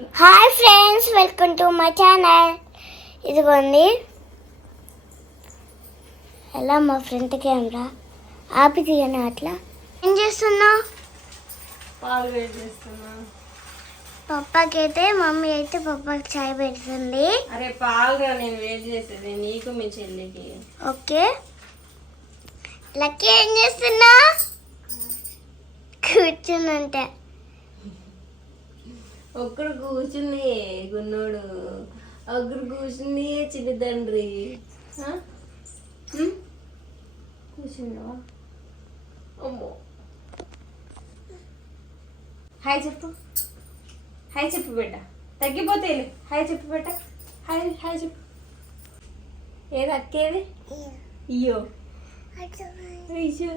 Hi friends welcome to my channel. ఇదిగోండి. ఎలా మా ఫ్రంట్ కెమెరా ఆపి తీయను అట్లా? ఏం చేస్తున్నావు? పప్పాకైతే మమ్మీ అయితే పప్పాకి చాయ్ పెడుతుంది. అరే పాలుగా నేను వేడి చేసేది నీకు మీ చెల్లికి. ఓకే. లక్కీ ఏం చేస్తున్నా కూర్చుని ఉంటే ఒక్కడు కూర్చుంది గున్నోడు. ఒక్కడు కూర్చుంది చిన్న తండ్రి? కూర్చున్నావా? అమ్మో. హాయ్ చెప్పు. హాయ్ చెప్పు బిడ్డ. తగ్గిపోతే హాయ్ చెప్పు బిడ్డ. హాయ్ హాయ్ చెప్పు. ఏది అక్కేది? అయ్యో అయ్యో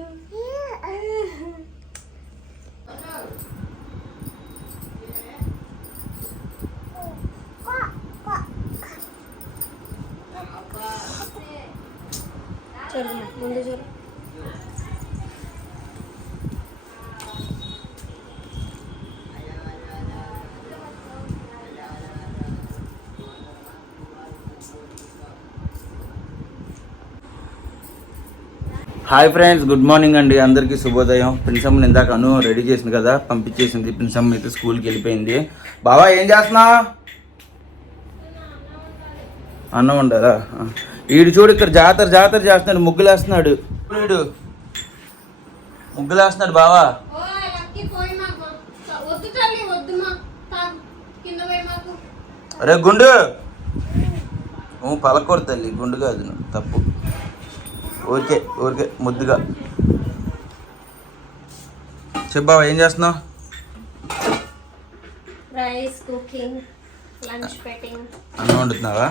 ముందు హాయ్ ఫ్రెండ్స్ గుడ్ మార్నింగ్ అండి. అందరికీ శుభోదయం. ప్రిన్సమ్ని ఇందాక అను రెడీ చేసింది కదా పంపించేసింది. ప్రిన్సమ్ అయితే స్కూల్కి వెళ్ళిపోయింది. బాబా ఏం చేస్తున్నావు? అన్నం ఉండరా ఈడు చూడు ఇక్కడ జాతర జాతర చేస్తున్నాడు ముగ్గులు వేస్తున్నాడు వీడు ముగ్గులు వేస్తున్నాడు బావా వద్దు తల్లి వద్దు మా. కింద పోయి మాకు. అరే గుండు. నువ్వు పలకూడదు తల్లి గుండు కాదు నువ్వు తప్పు. ఊరికే ఊరికే ముద్దుగా. చెప్పు బావా ఏం చేస్తున్నావు? రైస్ కుకింగ్ లంచ్ పెట్టింగ్. అన్నం వండుతున్నావా?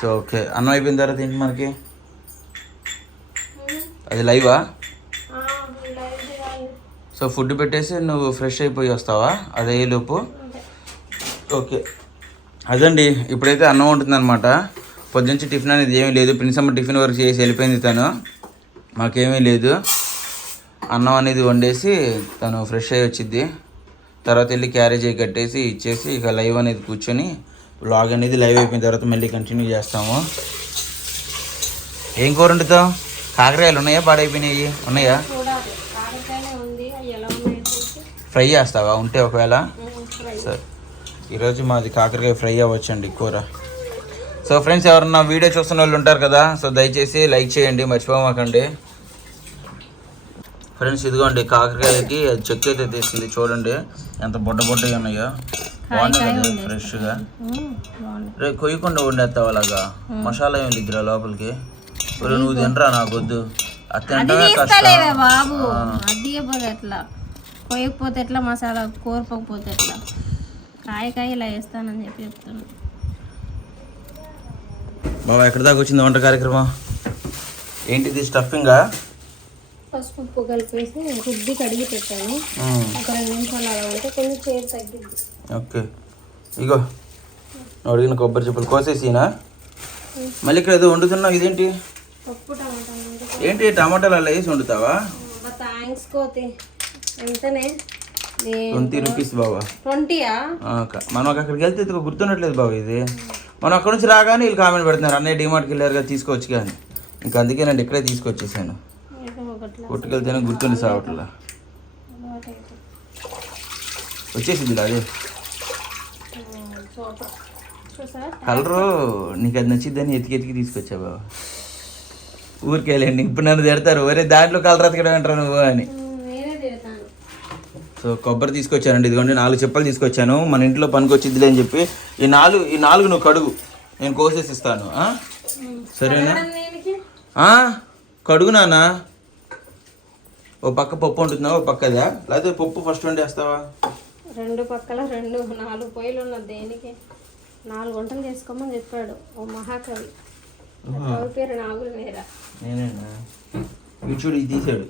సో ఓకే అన్నం అయిపోయిన తర్వాత ఏంటి మనకి? అది లైవా? సో ఫుడ్ పెట్టేసి నువ్వు ఫ్రెష్ అయిపోయి వస్తావా? అదే లోపు? ఓకే. అదండి. ఇప్పుడైతే అన్నం ఉంటుంది అనమాట పొద్దుంచి టిఫిన్ అనేది ఏమీ లేదు. ప్రిన్సమ్మ టిఫిన్ వరకు చేసి వెళ్ళిపోయింది తను. మాకేమీ లేదు. అన్నం అనేది వండేసి తను ఫ్రెష్ అయ్యి వచ్చింది తర్వాత వెళ్ళి క్యారేజ్ అయ్యి కట్టేసి ఇచ్చేసి ఇక లైవ్ అనేది కూర్చొని బ్లాగ్ అనేది లైవ్ అయిపోయిన తర్వాత మళ్ళీ కంటిన్యూ చేస్తాము. ఏం కూర వండుతావు? కాకరకాయలు ఉన్నాయా? పాడైపోయినాయి. ఉన్నాయా? ఫ్రై చేస్తావా? ఉంటే ఒకవేళ. సరే. ఈరోజు మాది కాకరకాయ ఫ్రై అవ్వచ్చండి కూర. సో ఫ్రెండ్స్ ఎవరన్నా వీడియో చూస్తున్న వాళ్ళు ఉంటారు కదా సో దయచేసి లైక్ చేయండి మర్చిపోమాకండి. ఫ్రెండ్స్ ఇదిగోండి కాకరకాయకి అది అయితే తీసింది. చూడండి ఎంత బొడ్డ బొడ్డగా ఉన్నాయో. ఫ్రెష్గా. రే కొయ్యకుండా వండేస్తావు అలాగా మసాలా ఏం ఇద్దరు లోపలికి? నువ్వు తినరా నాకొద్దు బాబు. అది ఇవ్వదు ఎట్లా? కొయ్యకపోతే ఎట్లా మసాలా? కోరపకపోతే ఎట్లా? కాయ కాయ ఇలా వేస్తానని చెప్పి చెప్తాను బాబా ఎక్కడి దాకా వచ్చింది వంట కార్యక్రమం? ఏంటిది స్టఫింగా పసుపు ఉప్పు కలిపేసి రుద్ది కడిగి పెట్టాను. ఒక రెండు నిమిషాలు అలా ఉంటే కొంచెం చేరు తగ్గింది. ఓకే. ఇగో అడిగిన కొబ్బరి చెప్పులు కోసేసినా? మళ్ళీ ఇక్కడ ఏదో వండుతున్నావు ఇదేంటి? పప్పు టమాటా ఏంటి టమాటాలు అలా వేసి వండుతావా? థ్యాంక్స్ కోతి. ఎంతనే ట్వంటీ రూపీస్ బాబా ట్వంటీయా? మనం అక్కడికి వెళ్తే గుర్తుండట్లేదు బాబా ఇది. మనం అక్కడ నుంచి రాగానే వీళ్ళు కామెంట్ పెడుతున్నారు అన్నయ్య డిమార్ట్కి వెళ్ళారు కదా తీసుకోవచ్చు కానీ. ఇంకా అందుకే నేను ఇక్కడే తీసుకొచ్చేసాను. కొట్టుకెళ్తేనే గుర్తుండి సావట్లా. వచ్చేసింది అదే కలరు నీకు అది నచ్చిద్దని ఎతికి ఎతికి తీసుకొచ్చా బాబా ఊరికి వెళ్ళండి ఇప్పుడు నన్ను తిడతారు. ఒరే దాంట్లో కలర్ ఎతకడం అంటారు నువ్వు అని. నేనే సో కొబ్బరి తీసుకొచ్చానండి ఇదిగోండి నాలుగు చెప్పలు తీసుకొచ్చాను. మన ఇంట్లో పనికి వచ్చిద్దిలే అని చెప్పి ఈ నాలుగు ఈ నాలుగు నువ్వు కడుగు. నేను కోసేసి ఇస్తాను? సరేనా? కడుగు నాన్న. ఓ పక్క పప్పు వండుతున్నావా? ఓ పక్కదా? లేకపోతే పప్పు ఫస్ట్ వండేస్తావా? రెండు పక్కల రెండు నాలుగు పొయ్యిలు ఉన్న దేనికి? నాలుగు వంటలు చేసుకోమని చెప్పాడు ఓ మహాకవి. కవి పేరు నాగుల నేర నేనేనా? ఇవి చూడు ఇది తీసాడు.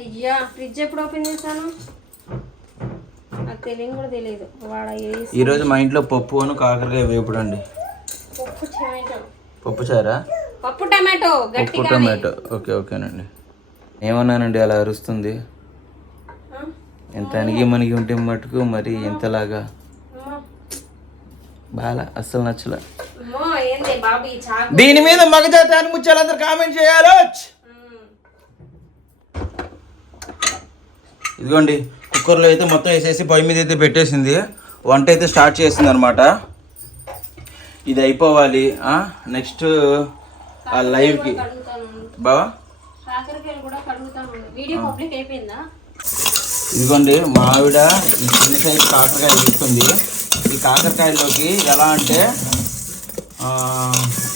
అయ్యా ఫ్రిడ్జ్ ఎప్పుడు ఓపెన్ చేశాను? నాకు తెలియని కూడా తెలియదు. వాడ ఈరోజు మా ఇంట్లో పప్పు అను కాకరకాయ వేపుడు అండి పప్పు చారా? పప్పు టమాటో పప్పు టమాటో. ఓకే ఓకేనండి. ఏమన్నానండి? అలా అరుస్తుంది. ఎంత అణిగి మనకి ఉంటే మటుకు మరి ఎంతలాగా? బాగా అస్సలు నచ్చలే. దీని మీద మగజాతాన్ని ముచ్చాలందరూ కామెంట్ చేయాలి. ఇదిగోండి కుక్కర్లో అయితే మొత్తం వేసేసి పొయ్యి మీద అయితే పెట్టేసింది. వంట అయితే స్టార్ట్ చేసింది అనమాట ఇది అయిపోవాలి నెక్స్ట్ ఆ లైవ్కి. బావా? కాకరకాయలు కూడా కడుగుతాను వీడియో పబ్లిక్ అయిపోయిందా? ఇదిగోండి మా ఆవిడ ఈ చిన్న సైజు కాకరకాయ తీసుకుంది. ఈ కాకరకాయలోకి ఎలా అంటే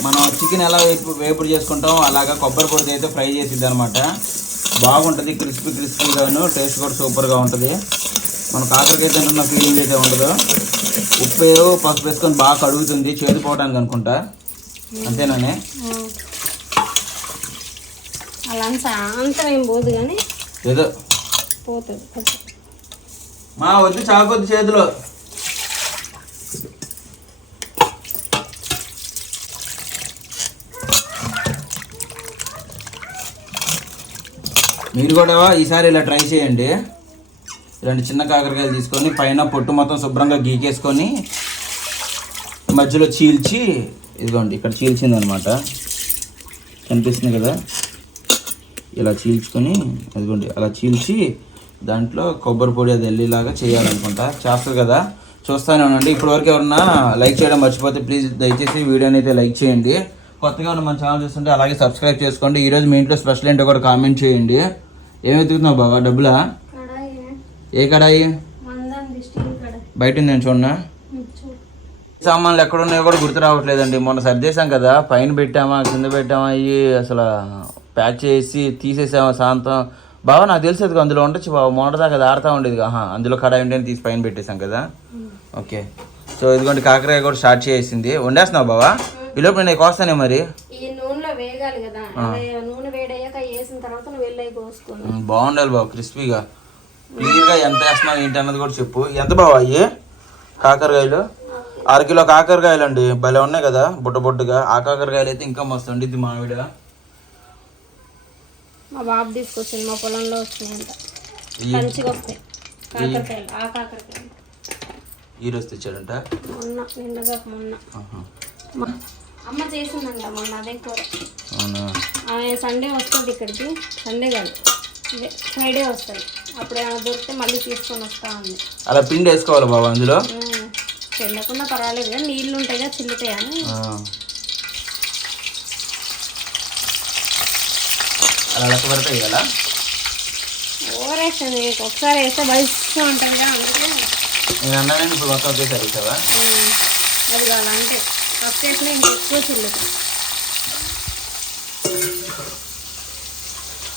మనం చికెన్ ఎలా వేపు వేపుడు చేసుకుంటాం అలాగా కొబ్బరి పొడి అయితే ఫ్రై చేసిద్ది అనమాట బాగుంటుంది క్రిస్పీ క్రిస్పీగాను టేస్ట్ కూడా సూపర్గా ఉంటుంది. మన కాకరకాయ తింటున్న ఫీలింగ్ అయితే ఉండదు. ఉప్పు పసుపు వేసుకొని బాగా కడుగుతుంది చేదు పోవడానికి అనుకుంటా. అంతేనానే? అలా అంత అంత ఏం పోదు కానీ ఏదో పోతుంది. కొంచెం. మా వద్దు చాకొద్దు చేతిలో. మీరు కూడా ఈసారి ఇలా ట్రై చేయండి. రెండు చిన్న కాకరకాయలు తీసుకొని పైన పొట్టు మొత్తం శుభ్రంగా గీకేసుకొని మధ్యలో చీల్చి ఇదిగోండి ఇక్కడ చీల్చింది అనమాట కనిపిస్తుంది కదా? ఇలా చీల్చుకొని అదిగోండి అలా చీల్చి దాంట్లో కొబ్బరి పొడి అది వెళ్ళేలాగా చేయాలనుకుంటా. చేస్తారు కదా? చూస్తానే ఉండండి. ఇప్పటివరకు ఎవరన్నా లైక్ చేయడం మర్చిపోతే ప్లీజ్ దయచేసి వీడియోని అయితే లైక్ చేయండి. కొత్తగా ఉన్న మన ఛానల్ చూస్తుంటే అలాగే సబ్స్క్రైబ్ చేసుకోండి. ఈరోజు మీ ఇంట్లో స్పెషల్ ఏంటో కూడా కామెంట్ చేయండి. ఏం వెతుకుతున్నావు బాబా డబ్బులా? ఏ కడాయి? బయట ఉంది నేను చూడనా? ఉమ్, చూడు. సామాన్లు ఎక్కడ ఉన్నాయో కూడా గుర్తు రావట్లేదండి. మొన్న సర్దేశాం కదా పైన పెట్టామా కింద పెట్టామా అయ్యి అసలు ప్యాక్ చేసి తీసేసామా శాంతం బావ నాకు తెలిసేది అందులో ఉండొచ్చు బావ. మొన్నదాకా అది ఆడుతూ ఉండేది. ఆహా అందులో కడాయి ఉంటే తీసి పైన పెట్టేశాం కదా. ఓకే. సో ఇదిగోండి కాకరకాయ కూడా స్టార్ట్ చేసింది. వండేస్తున్నావు బావా? ఈ లోపు నేను కోస్తానే మరి. బాగుండాలి బావ క్రిస్పీగా. క్లియర్గా ఎంత వేస్తున్నావు ఏంటి అన్నది కూడా చెప్పు. ఎంత బావ అయ్యి? కాకరకాయలు? అరకిలో కాకరకాయలు అండి భలే ఉన్నాయి కదా బుట్ట బుట్టగా ఆ కాకరకాయలు అయితే ఇంకా మస్తు ఉండిద్ది మావిడ. మా బాబు తీసుకొచ్చింది మా పొలంలో వచ్చినాయంట. మంచిగా వస్తాయి. కాకరకాయలు ఆ కాకరకాయలు. ఈరోజు తెచ్చాడంట? మొన్న నిన్నగా మొన్న. అమ్మ చేసిందంట మొన్న అదే కూర. అవునా? ఆమె సండే వస్తుంది ఇక్కడికి. సండే కాదు. ఇదే ఫ్రైడే వస్తుంది. అప్పుడు ఏమైనా దొరికితే మళ్ళీ తీసుకొని వస్తా ఉంది. అలా పిండి వేసుకోవాలి బాబు అందులో? చెల్లకుండా పర్వాలేదు కానీ నీళ్ళు ఉంటాయి కదా చిల్లుతాయి అని ఆ. అలా లెక్క పెడతాయి కదా? ఓరేస్తుంది ఒకసారి వేస్తే బలిస్తూ ఉంటుంది కదా అందుకే. నేను అన్నాను ఇప్పుడు మొత్తం ఒకేసారి వేసావా అది ఫస్ట్ వేసిన ఇంక ఎక్కువ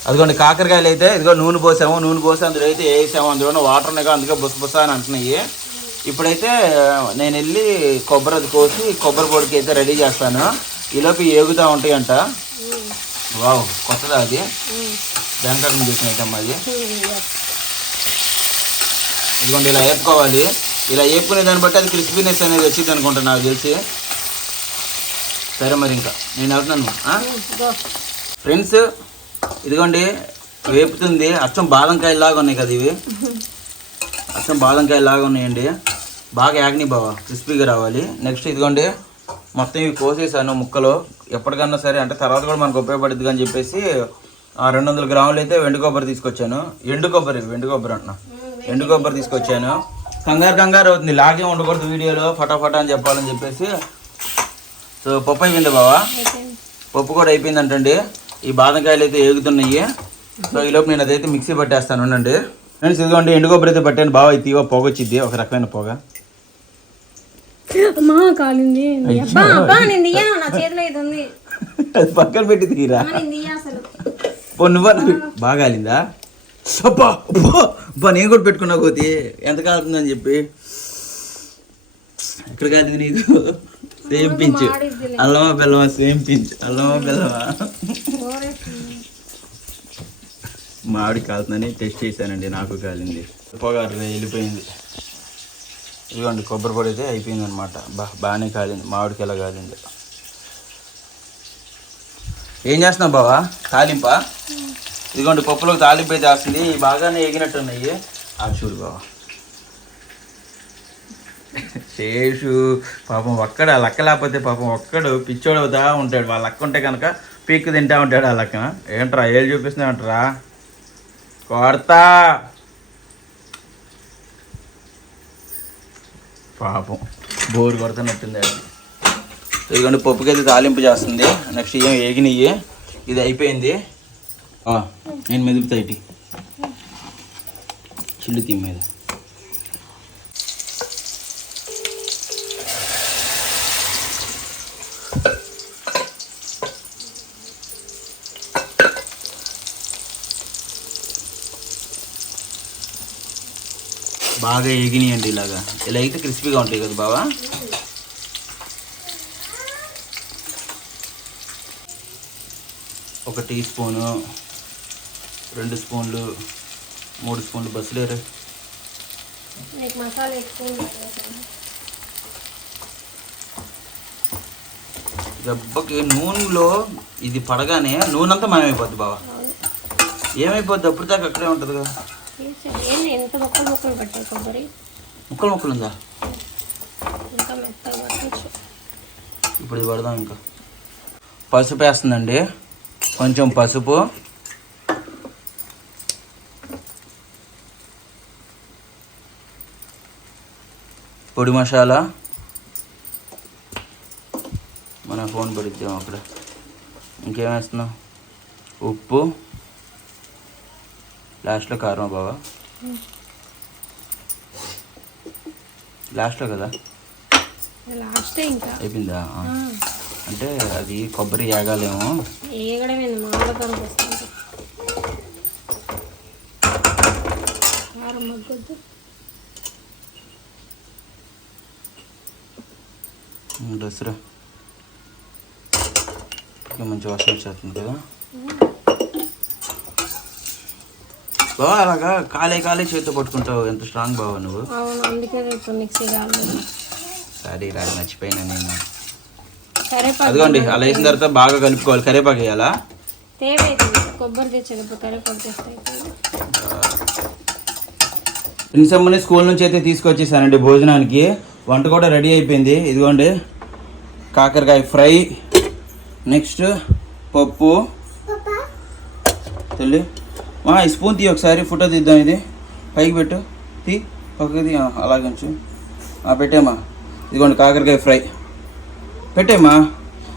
అదిగోండి కాకరకాయలు అయితే ఇదిగో నూనె పోసాము నూనె పోసి అందులో అయితే వేసాము. అందులో వాటర్ ఉన్నాయి కదా, అందుకే బుస బుస అని అంటున్నాయి. ఇప్పుడైతే నేను వెళ్ళి కొబ్బరి అది కోసి కొబ్బరి పొడికి అయితే రెడీ చేస్తాను. ఈలోపు ఏగుతూ ఉంటాయి అంట ఉమ్, వావ్ కొత్తదా అది? బ్యాంకాక్ నుంచి చేసిన ఐటమ్ అది. ఇదిగోండి ఇలా వేపుకోవాలి ఇలా వేపుకునే దాన్ని బట్టి అది క్రిస్పీనెస్ అనేది వచ్చింది అనుకుంటా నాకు తెలిసి. సరే మరి ఇంకా నేను go. ఫ్రెండ్స్ ఇదిగోండి వేపుతుంది. అచ్చం బాదంకాయలు లాగా ఉన్నాయి కదా ఇవి. అచ్చం బాదంకాయలు లాగా ఉన్నాయండి. బాగా యాగ్ని బావా క్రిస్పీగా రావాలి. నెక్స్ట్ ఇదిగోండి. మొత్తం ఇవి కోసేసాను ముక్కలు. ఎప్పటికన్నా సరే అంటే తర్వాత కూడా మనకు ఉపయోగపడుద్ది అని చెప్పేసి ఆ రెండు వందల గ్రాములు అయితే వెండి కొబ్బరి తీసుకొచ్చాను. ఎండు కొబ్బరి వెండి కొబ్బరి అంటున్నా. ఎండు కొబ్బరి తీసుకొచ్చాను. కంగారు కంగారు అవుతుంది లాగే ఉండకూడదు వీడియోలో ఫటాఫటా అని చెప్పాలని చెప్పేసి. సో పప్పు అయిపోయింది బావా? పప్పు కూడా అయిపోయిందంటండి. ఈ బాదంకాయలు అయితే ఏగుతున్నాయి. సో ఈలోపు నేను అదైతే మిక్సీ పట్టేస్తాను ఉండండి. ఫ్రెండ్స్ ఇదిగోండి ఎండు కొబ్బరి అయితే పట్టాను. బాగా అయితే పొగ వచ్చింది ఒక రకమైన పొగ. అమ్మా కాలింది. అబ్బా అబ్బా నేను దియ్యాను నా చేతిలో ఇది ఉంది. అది పక్కన పెట్టి తీరా? నేను దియ్యా అసలు. పో నువ్వా? బాగా కాలిందా? అబ్బా అబ్బా నేను కూడా పెట్టుకున్నా కోతి. ఎంత కాలుతుందని చెప్పి. ఎక్కడ కాలింది నీకు? Same pinch. అల్లమా బెల్లమా సేమ్ పించ్. అల్లమా బెల్లమా. మామిడి కాలుతుందని టెస్ట్ చేశానండి నాకు కాలింది. పొగ వెళ్ళిపోయింది. ఇదిగోండి కొబ్బరి పొడి అయితే అయిపోయిందనమాట బా బాగానే కాలింది మామిడికి ఎలా కాలింది. ఏం చేస్తున్నావు బావా? తాలింపా? ఇదిగోండి పప్పులోకి తాలింపు అయితే వస్తుంది. బాగానే ఎగినట్టు ఉన్నాయి. ఆ చూడు బావా. శేషు పాపం ఒక్కడ ఆ లక్క లేకపోతే పాపం ఒక్కడు పిచ్చోడు అవుతా ఉంటాడు. వాళ్ళ లక్క ఉంటే కనుక పీక్కు తింటా ఉంటాడు ఆ లక్కన ఏంట్రా ఏళ్ళు చూపిస్తున్నా అంటారా కొడతా పాపం. బోరు కొడుతున్నట్టుంది అది. ఇదిగోండి పప్పుకి అయితే తాలింపు చేస్తుంది. నెక్స్ట్ ఏం ఏగినయ్యి? ఇది అయిపోయింది. నేను మెదుపుతాయి చిల్లు తీ మీద. బాగా ఎగినాయండి ఇలాగా. ఇలా అయితే క్రిస్పీగా ఉంటాయి కదా బావా? ఒక టీ స్పూను రెండు స్పూన్లు మూడు స్పూన్లు బస్సులేరు. దెబ్బకి నూనెలో ఇది పడగానే నూనె అంతా మాయమైపోద్ది బావా. ఏమైపోద్ది? అప్పుడు దాకా అక్కడే ఉంటుంది కదా ముక్కలు ముక్కలు పట్టాయి కొబ్బరి. ముక్కలు ముక్కలు ఉందా? ఇంకా మెత్తగా పట్టచ్చు. ఇప్పుడు ఇది పడదాం ఇంకా. పసుపు వేస్తుందండి. కొంచెం పసుపు. పొడి మసాలా. మన ఫోన్ పడిద్దాం అక్కడ. ఇంకేం వేస్తున్నాం ఉప్పు. లాస్ట్లో కారం బావా. లాస్ట్లో కదా? లాస్టే ఇంకా. అయిపోయిందా. అంటే అది కొబ్బరి కారం మగ్గొద్దు. దసరా మంచి వాసన వచ్చేస్తుంది కదా? బావా అలాగా కాలే కాలే చేతితో పట్టుకుంటావు. ఎంత స్ట్రాంగ్ బావా నువ్వు. అవును అందుకే ఇప్పుడు మిక్సీ కాదు సారీ రాదు మర్చిపోయినా నేను. కరేపాకు అదిగోండి అలా వేసిన తర్వాత బాగా కలుపుకోవాలి. కరేపాకు వేయాలా? తేవైతుంది. కొబ్బరి తెచ్చేది ఇప్పుడు కరేపాకు తెస్తే అయిపోయింది. ప్రిన్సమ్మని స్కూల్ నుంచి అయితే తీసుకొచ్చేసానండి భోజనానికి. వంట కూడా రెడీ అయిపోయింది. ఇదిగోండి కాకరకాయ ఫ్రై. నెక్స్ట్ పప్పు. తెల్లి. మా ఈ స్పూన్ తీ ఒకసారి ఫోటో తీద్దాం ఇది. పైకి పెట్టు. తీ పక్కకి తీ. ఆ, పెట్టేమా ఇదిగోండి కాకరకాయ ఫ్రై. పెట్టేమా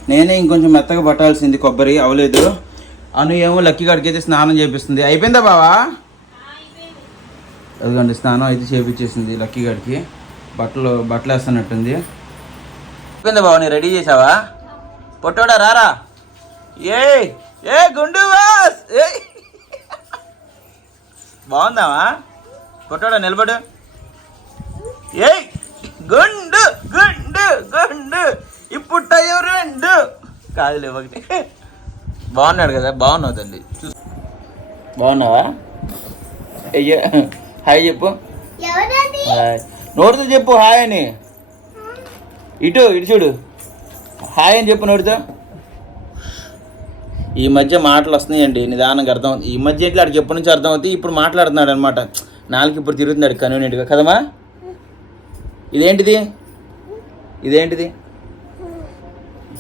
నేనే ఇంకొంచెం మెత్తగా పట్టాల్సింది కొబ్బరి అవ్వలేదు అను ఏమో లక్కీ కాడికి అయితే స్నానం చేపిస్తుంది. అయిపోయిందా బావా? అదిగోండి స్నానం అయితే చేపించేసింది లక్కీ గారికి బట్టలు బట్టలు వేస్తున్నట్టుంది అయిపోయిందా బావా? నీ రెడీ చేసావా? పొట్టోడా రారా. ఏ ఏ గుండు బాస్! ఏయ్. బాగుందావా? పొట్టోడా నిలబడు? ఏయ్ గుండు గుండు గుండు. ఇప్పుడు టైం రెండు. కాదులే ఒకటి. బాగున్నాడు కదా బాగున్నావు తల్లి. చూ బాగున్నావా? అయ్యో హాయ్ చెప్పు. నోటితో చెప్పు హాయ్ అని. ఇటు ఇటు చూడు. హాయ్ అని చెప్పు నోటితో. ఈ మధ్య మాటలు వస్తున్నాయండి నిదానంగా అర్థం. ఈ మధ్య ఇట్లా అడిగి ఎప్పటి నుంచి అర్థం అవుతుంది? ఇప్పుడు మాట్లాడుతున్నాడు అనమాట. నాలుగు ఇప్పుడు తిరుగుతున్నాడు కన్వీనియంట్గా కదమ్మా? ఇదేంటిది? ఇదేంటిది?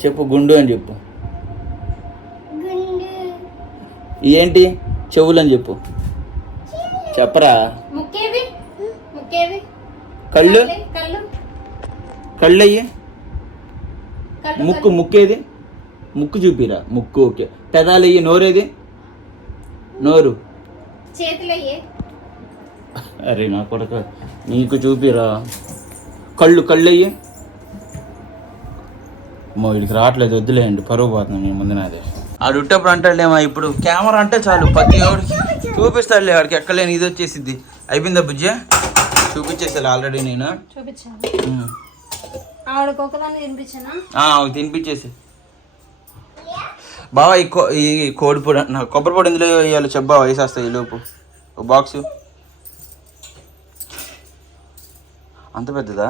చెప్పు గుండు అని చెప్పు. ఇదేంటి? చెవులు అని చెప్పు. చెప్పరా? కళ్ళు? కళ్ళు. అయ్యి ముక్కు ముక్కేది? ముక్కు చూపిరా ముక్కు ఓకే. పెదాలు అయ్యి నోరేది? నోరు. అరే నా కొడక. నీకు చూపిరా. కళ్ళు కళ్ళు అయ్యి అమ్మో వీడికి రావట్లేదు వద్దులేండి. పరువు పోతుంది మీ ముందు నాదే ఆడు ఉట్టప్పుడు అంటాడులేమా ఇప్పుడు? కెమెరా అంటే చాలు ప్రతి ఎవడికి చూపిస్తాడులే వాడికి ఎక్కలేని ఇది వచ్చేసిద్ది. అయిపోయిందా బుజ్జి? చూపించేసాను ఆల్రెడీ నేను. చూపించాను. ఆవిడకి తినిపించేసి. బావా ఈ కో ఈ కోడి పొడి నా కొబ్బరి పొడి ఇందులో ఇవాళ చెప్పా వేసేస్తాయి ఈ లోపు. ఒక బాక్స్. అంత పెద్దదా?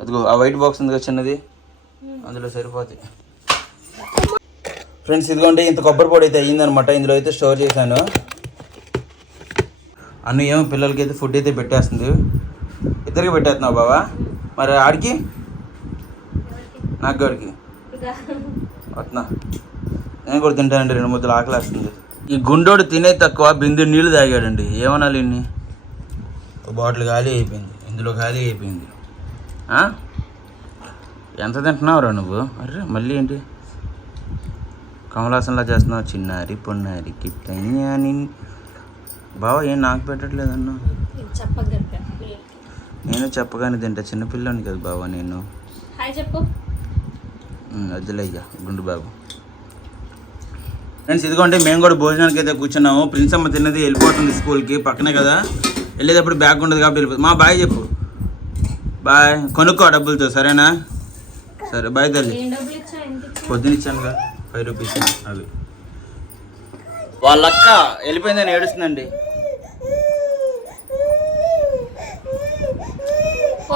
అదిగో ఆ వైట్ బాక్స్ ఉంది కదా చిన్నది? అందులో సరిపోతాయి. ఫ్రెండ్స్ ఇదిగోండి ఇంత కొబ్బరి పొడి అయితే అయ్యిందనమాట. ఇందులో అయితే స్టోర్ చేశాను. అన్ను ఏమో పిల్లలకి అయితే ఫుడ్ అయితే పెట్టేస్తుంది. ఇద్దరికి పెట్టేస్తున్నావు బావా? మరి ఆడికి? నాకు గడికి వస్తున్నా నేను కూడా తింటానండి రెండు ముద్దలు ఆకలి వస్తుంది. ఈ గుండోడు తినే తక్కువ బిందు నీళ్ళు తాగాడండి. ఏమనాలి ఇన్ని బాటిల్ ఖాళీ అయిపోయింది. ఇందులో ఖాళీ అయిపోయింది. ఆ? ఎంత తింటున్నావురా నువ్వు? అర్రే మళ్ళీ ఏంటి? కమలాసంలా చేస్తున్నావు చిన్నారి పొన్నారి కిట్టని బావ ఏం నాకు పెట్టట్లేదన్నా? నేను చెప్పగానే తింటా. చిన్నపిల్లని కదా బావ నేను. హాయ్ చెప్పు. వద్దులయ్యా గుండు బాబు. ఫ్రెండ్స్ ఇదిగోండి మేము కూడా భోజనానికి అయితే కూర్చున్నాము. ప్రిన్స్ అమ్మ తిన్నది వెళ్ళిపోతుంది స్కూల్కి పక్కనే కదా. వెళ్ళేటప్పుడు బ్యాగ్ ఉండదు కాబట్టి వెళ్ళిపోతుంది మా బాయ్ చెప్పు. బాయ్ కొనుక్కో డబ్బులతో సరేనా? సరే బాయ్ తల్లి. ఏం డబ్బులు ఇచ్చా ఎంత ఇచ్చా పొద్దున ఇచ్చానుగా ఫైవ్ రూపీస్ అవి. వాళ్ళ అక్క వెళ్ళిపోయిందని ఏడుస్తుందండి.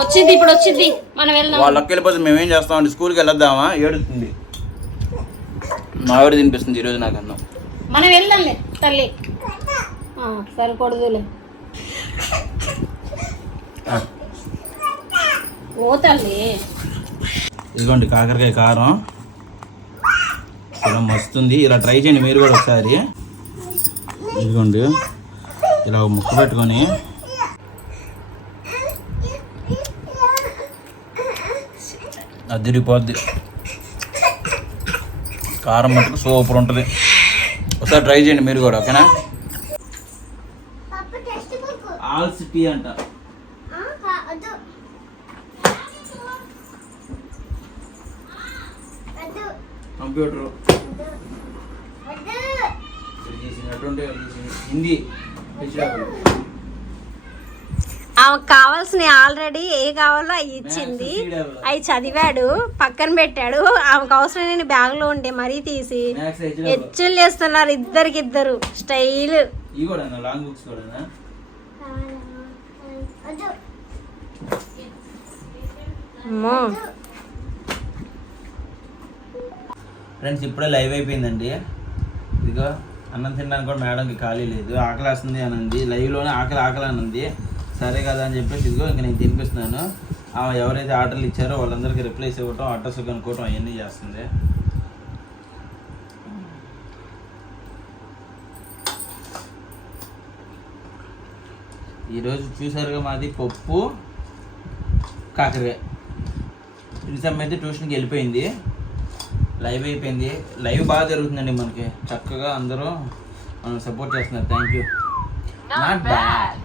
వచ్చింది ఇప్పుడు వచ్చింది. మనం వెళ్దాం. వాళ్ళ అక్క వెళ్ళిపోతే మేమేం చేస్తామండి స్కూల్కి వెళ్ళొద్దామా? ఏడుస్తుంది. మా ఆవిడ తినిపిస్తుంది ఈరోజు నాకు అన్నం. మనం వెళ్దాంలే తల్లి. ఓ తల్లి. ఇదిగోండి కాకరకాయ కారం. ఇలా మస్తుంది. ఇలా ట్రై చేయండి మీరు కూడా ఒకసారి. ఇదిగోండి. ఇలా ముక్క పెట్టుకొని అదిరిపోద్ది కారం మట్టుకు సూపర్ ఉంటుంది. ఒకసారి ట్రై చేయండి మీరు కూడా ఓకేనా? పప్పు టెస్ట్ బుక్. ఆల్ సిటీ అంట. కంప్యూటర్. చేసినటువంటి హిందీ. ఆమెకు కావాల్సిన ఆల్రెడీ ఏ కావాలో అవి ఇచ్చింది. అవి చదివాడు పక్కన పెట్టాడు. ఆమెకు అవసరమైన బ్యాగ్లో ఉంటే మరీ తీసి. హెచ్చులు చేస్తున్నారు ఇద్దరికిద్దరు. స్టైల్. కూడా వద్దు అమ్మో. ఫ్రెండ్స్ ఇప్పుడే లైవ్ అయిపోయిందండి. ఇదిగో అన్నం తినడానికి కూడా మేడంకి ఖాళీ లేదు. ఆకలి వస్తుంది అని అంది లైవ్లోనే ఆకలి ఆకలి అని అంది సరే కదా అని చెప్పేసి ఇదిగో ఇంక నేను తినిపిస్తున్నాను. ఆమె ఎవరైతే ఆర్డర్లు ఇచ్చారో వాళ్ళందరికీ రిప్లైస్ ఇవ్వటం అడ్రస్ కనుక్కోవటం అవన్నీ చేస్తుంది. ఈరోజు చూసారుగా మాది పప్పు కాకరకాయ. రిసమ్ అయితే ట్యూషన్కి వెళ్ళిపోయింది. లైవ్ అయిపోయింది. లైవ్ బాగా జరుగుతుందండి మనకి. చక్కగా అందరూ మనం సపోర్ట్ చేస్తున్నారు. Thank you. Not bad